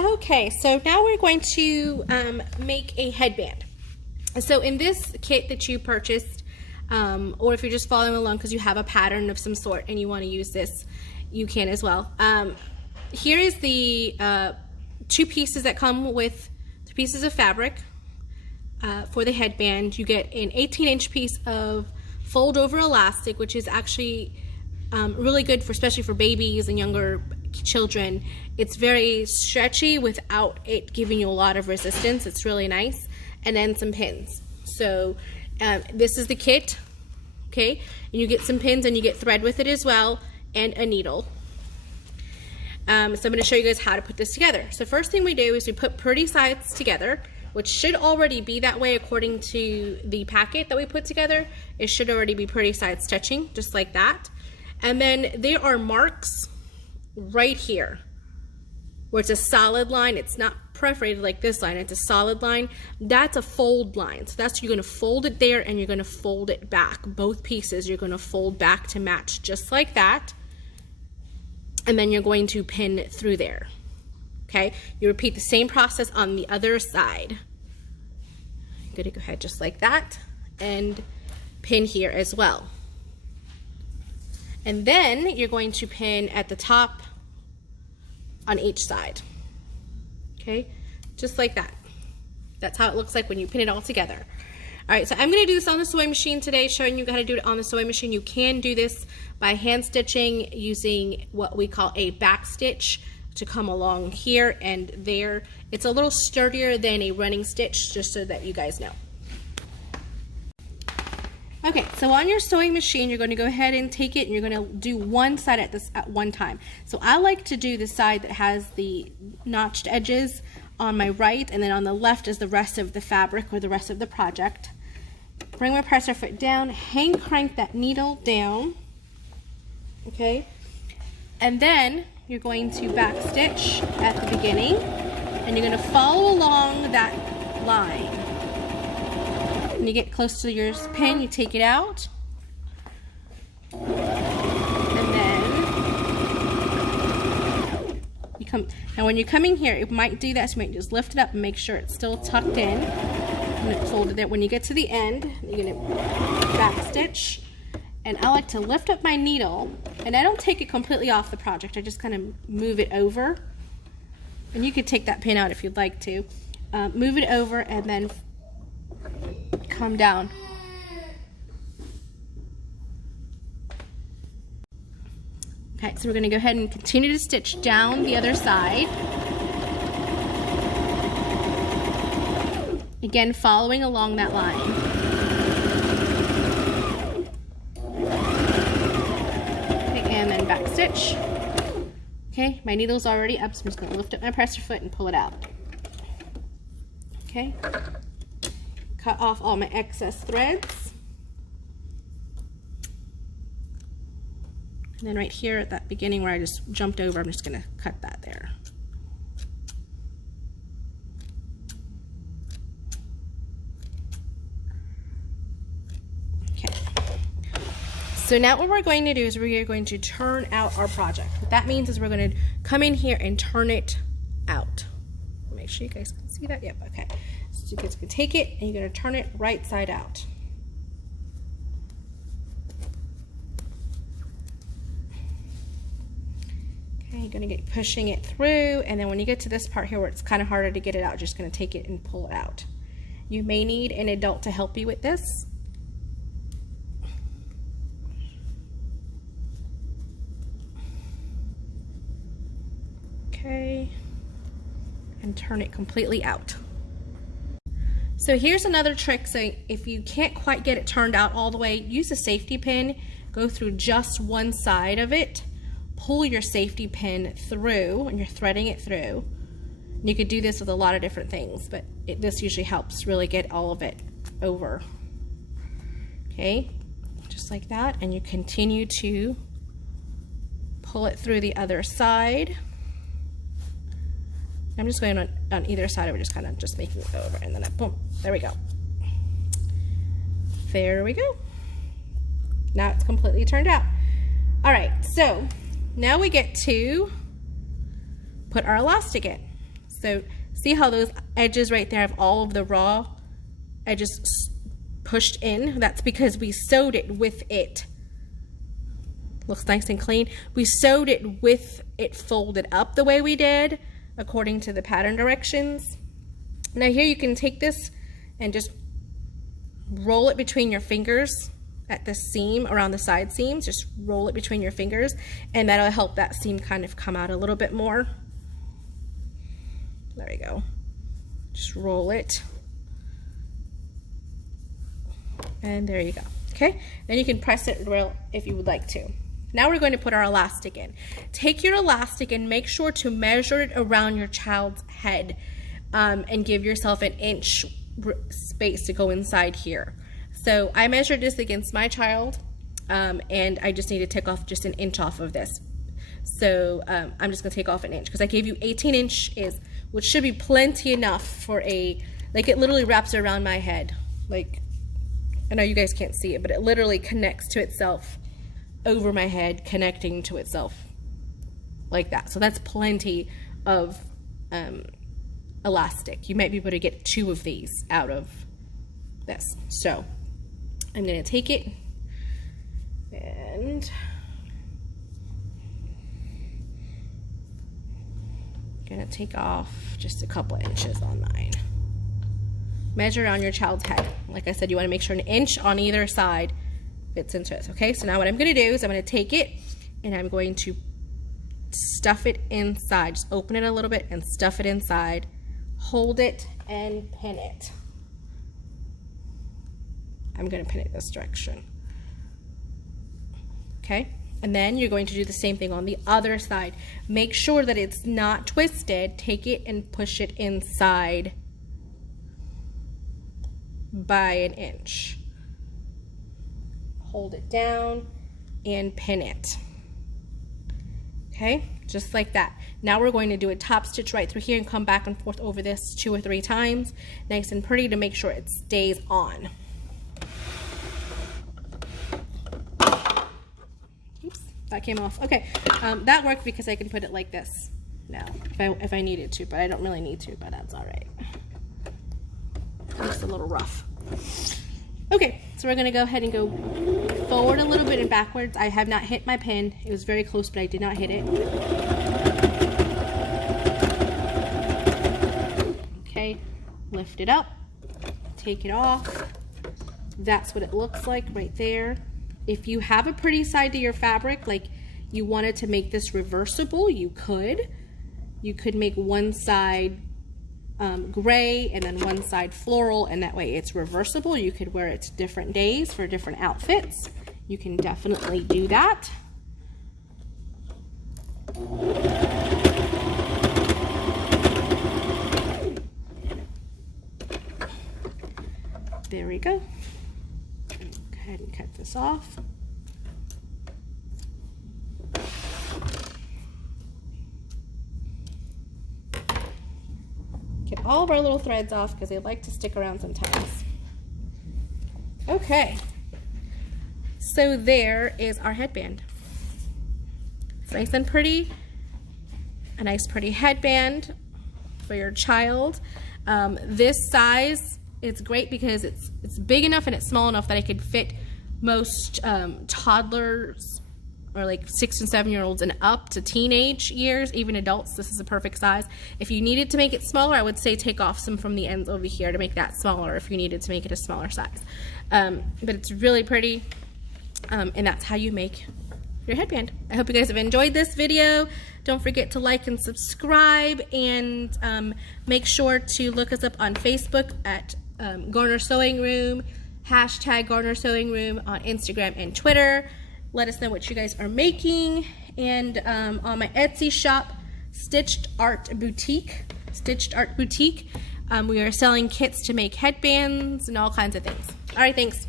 Okay, so now we're going to make a headband. So in this kit that you purchased, or if you're just following along because you have a pattern of some sort and you want to use this, you can as well. Here is the 2 pieces that come with 2 pieces of fabric for the headband. You get an 18-inch piece of fold over elastic, which is actually really good for, especially for babies and younger children. It's very stretchy without it giving you a lot of resistance. It's really nice. And then some pins. So this is the kit, okay? And you get some pins and you get thread with it as well, and a needle. So I'm going to show you guys how to put this together. So first thing we do is we put pretty sides together, which should already be that way according to the packet that we put together. It should already be pretty sides touching, just like that. And then there are marks right here where it's a solid line. It's not perforated like this line, it's a solid line. That's a fold line. So that's, you're going to fold it there and you're going to fold it back. Both pieces you're going to fold back to match, just like that. And then you're going to pin through there. Okay, you repeat the same process on the other side. I'm going to go ahead just like that and pin here as well. And then you're going to pin at the top on each side. Okay, just like that. That's how it looks like when you pin it all together. All right, so I'm going to do this on the sewing machine today, showing you how to do it on the sewing machine. You can do this by hand stitching using what we call a back stitch to come along here and there. It's a little sturdier than a running stitch, just so that you guys know. Okay, so on your sewing machine, you're going to go ahead and take it and you're going to do one side at one time. So I like to do the side that has the notched edges on my right, and then on the left is the rest of the fabric or the rest of the project. Bring my presser foot down, hand crank that needle down, okay? And then you're going to back stitch at the beginning and you're going to follow along that line. When you get close to your pin, you take it out, and then you come. Now when you're coming here, it might do that, so you might just lift it up and make sure it's still tucked in and folded there. When you get to the end, you're going to back stitch, and I like to lift up my needle, and I don't take it completely off the project. I just kind of move it over, and you could take that pin out if you'd like to. Move it over and then come down. Okay, so we're going to go ahead and continue to stitch down the other side. Again, following along that line. Okay, and then back stitch. Okay, my needle's already up, so I'm just going to lift up my presser foot and pull it out. Okay. Cut off all my excess threads. And then right here at that beginning where I just jumped over, I'm just going to cut that there. Okay. So now what we're going to do is we are going to turn out our project. What that means is we're going to come in here and turn it out. Make sure you guys can see that. Yep, okay. So you guys can take it and you're going to turn it right side out. Okay, you're going to get pushing it through, and then when you get to this part here where it's kind of harder to get it out, you're just going to take it and pull it out. You may need an adult to help you with this. Okay, and turn it completely out. So here's another trick. So if you can't quite get it turned out all the way, use a safety pin, go through just one side of it, pull your safety pin through, and you're threading it through. And you could do this with a lot of different things, but this usually helps really get all of it over. Okay, just like that, and you continue to pull it through the other side. I'm just going on either side, we're just kind of just making it over, and then boom, there we go. There we go. Now it's completely turned out. All right, so now we get to put our elastic in. So see how those edges right there have all of the raw edges pushed in? That's because we sewed it with it. Looks nice and clean. We sewed it with it folded up the way we did according to the pattern directions. Now here you can take this and just roll it between your fingers at the seam, around the side seams. Just roll it between your fingers, and that'll help that seam kind of come out a little bit more. There you go. Just roll it. And there you go. Okay, then you can press it real if you would like to. Now we're going to put our elastic in. Take your elastic and make sure to measure it around your child's head, and give yourself an inch space to go inside here. So I measured this against my child, and I just need to take off just an inch off of this. So I'm just gonna take off an inch because I gave you 18 inches, which should be plenty enough for a, like, it literally wraps around my head. Like, I know you guys can't see it, but it literally connects to itself over my head, connecting to itself like that. So that's plenty of elastic. You might be able to get 2 of these out of this. So I'm going to take it and going to take off just a couple inches on mine. Measure on your child's head. Like I said, you want to make sure an inch on either side fits into it. Okay, so now what I'm going to do is I'm going to take it and I'm going to stuff it inside. Just open it a little bit and stuff it inside. Hold it and pin it. I'm going to pin it this direction. Okay, and then you're going to do the same thing on the other side. Make sure that it's not twisted. Take it and push it inside by an inch. Hold it down and pin it. Okay, just like that. Now we're going to do a top stitch right through here and come back and forth over this 2 or 3 times, nice and pretty, to make sure it stays on. Oops, that came off. Okay, that worked because I can put it like this now if I needed to, but I don't really need to, but that's all right. Just a little rough. Okay, so we're gonna go ahead and go forward a little bit and backwards. I have not hit my pin. It was very close, but I did not hit it. Okay, lift it up, take it off. That's what it looks like right there. If you have a pretty side to your fabric, like you wanted to make this reversible, you could. You could make one side gray and then one side floral, and that way it's reversible. You could wear it different days for different outfits. You can definitely do that. There we go. Go ahead and cut this off. Get all of our little threads off because they like to stick around sometimes. Okay, so there is our headband. It's nice and pretty, a nice pretty headband for your child. This size, it's great because it's big enough and it's small enough that it could fit most toddlers, or like 6 and 7 year olds and up to teenage years, even adults. This is a perfect size. If you needed to make it smaller, I would say take off some from the ends over here to make that smaller if you needed to make it a smaller size. But it's really pretty, and that's how you make your headband. I hope you guys have enjoyed this video. Don't forget to like and subscribe, and make sure to look us up on Facebook at Garner Sewing Room, hashtag Garner Sewing Room on Instagram and Twitter. Let us know what you guys are making. And on my Etsy shop, Stitched Art Boutique, we are selling kits to make headbands and all kinds of things. All right, thanks.